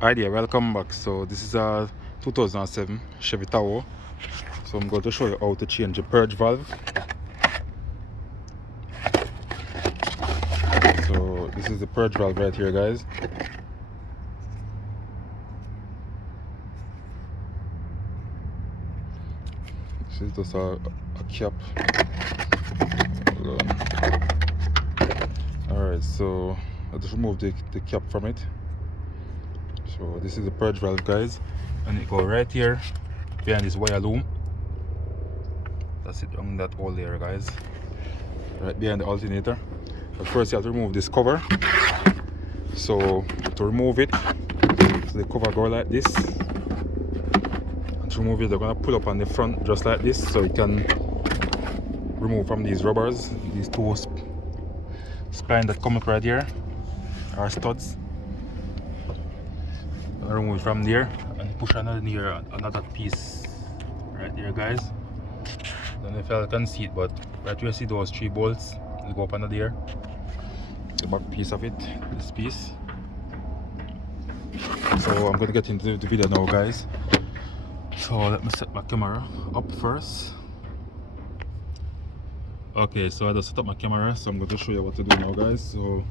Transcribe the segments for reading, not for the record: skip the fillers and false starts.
Hi there, welcome back. So this is a 2007 Chevy Tahoe. So I'm going to show you how to change the purge valve. So this is the purge valve right here, guys. This is just a cap. Alright, so I just removed the cap from it. So this is the purge valve, guys, and it go right here behind this wire loom. That's it on that hole there, guys, right behind the alternator. But first you have to remove this cover. So to remove it, so the cover go like this, and to remove it they're gonna pull up on the front just like this, so it can remove from these rubbers, these two spine that come up right here are studs. Remove it from there and push another piece right there, guys. Don't know if you can see it, but right here, see those 3 bolts, they'll go up under there. The back piece of it, this piece. So I'm gonna get into the video now, guys. So let me set my camera up first. Okay, so I just set up my camera, so I'm going to show you what to do now, guys. So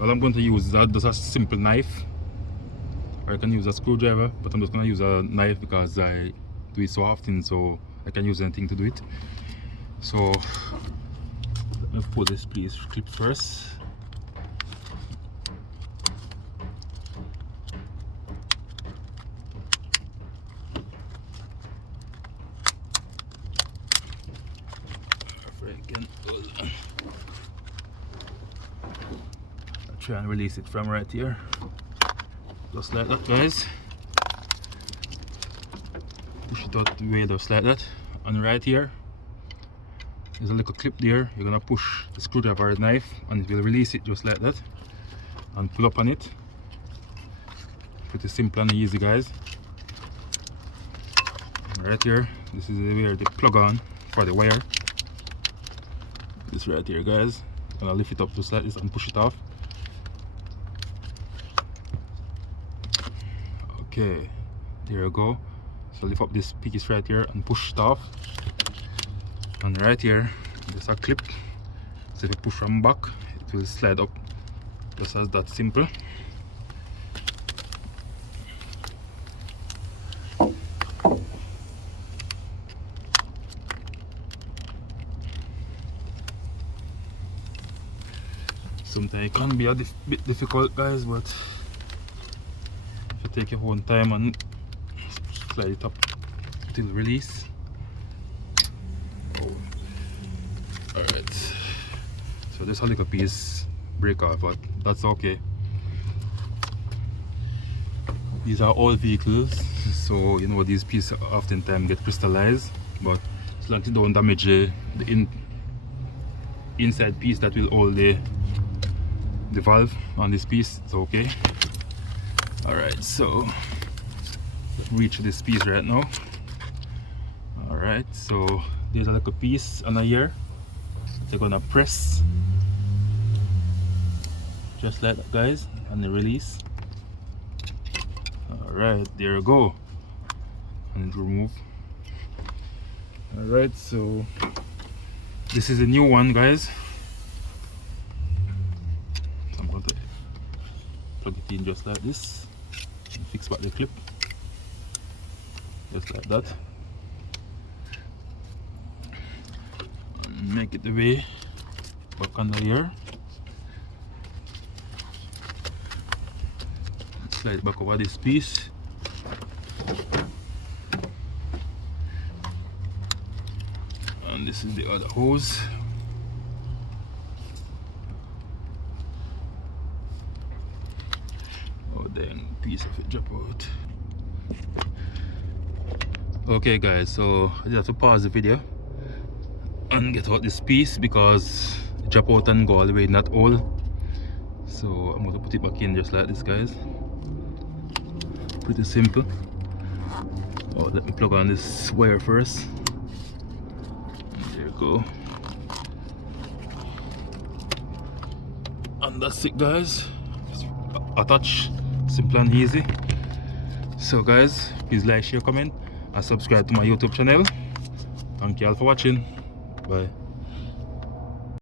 all I'm going to use is just a simple knife, or I can use a screwdriver, but I'm just going to use a knife because I do it so often, so I can use anything to do it. So let me pull this piece clip first. Again, I'll try and release it from right here, just like that, guys. Push it out the way just like that, and right here there's a little clip there. You're gonna push the screwdriver or knife and it will release it just like that and pull up on it. Pretty simple and easy, guys. And right here, this is where the plug on for the wire. This right here, guys. I'm gonna lift it up just like this and push it off. Okay, there you go. So lift up this piece right here and push it off. And right here, there's a clip. So if you push from back, it will slide up. Just as that simple. Sometimes it can be a bit difficult, guys, but if you take your own time and slide it up till release. Alright, so this little piece break off, but that's okay. These are old vehicles, so you know these pieces oftentimes get crystallized, but as long as you don't damage the inside piece that will hold the valve on this piece, it's okay. Alright, so let's reach this piece right now. Alright, so there's a little piece on here. They're gonna press just like that, guys, and the release. Alright, there you go, and it remove. Alright, so this is a new one, guys. So I'm going to plug it in just like this and fix back the clip just like that, and make it the way back under here. Slide back over this piece. And this is the other hose. Oh dang, piece of it drop out. Okay, guys, so I just have to pause the video and get out this piece because it drop out and go all the way in that hole. So I'm going to put it back in just like this, guys. Pretty simple. Oh, let me plug on this wire first. There you go. And that's it, guys. Just attach, simple and easy. So guys, please like, share, comment and subscribe to my YouTube channel. Thank you all for watching. Bye.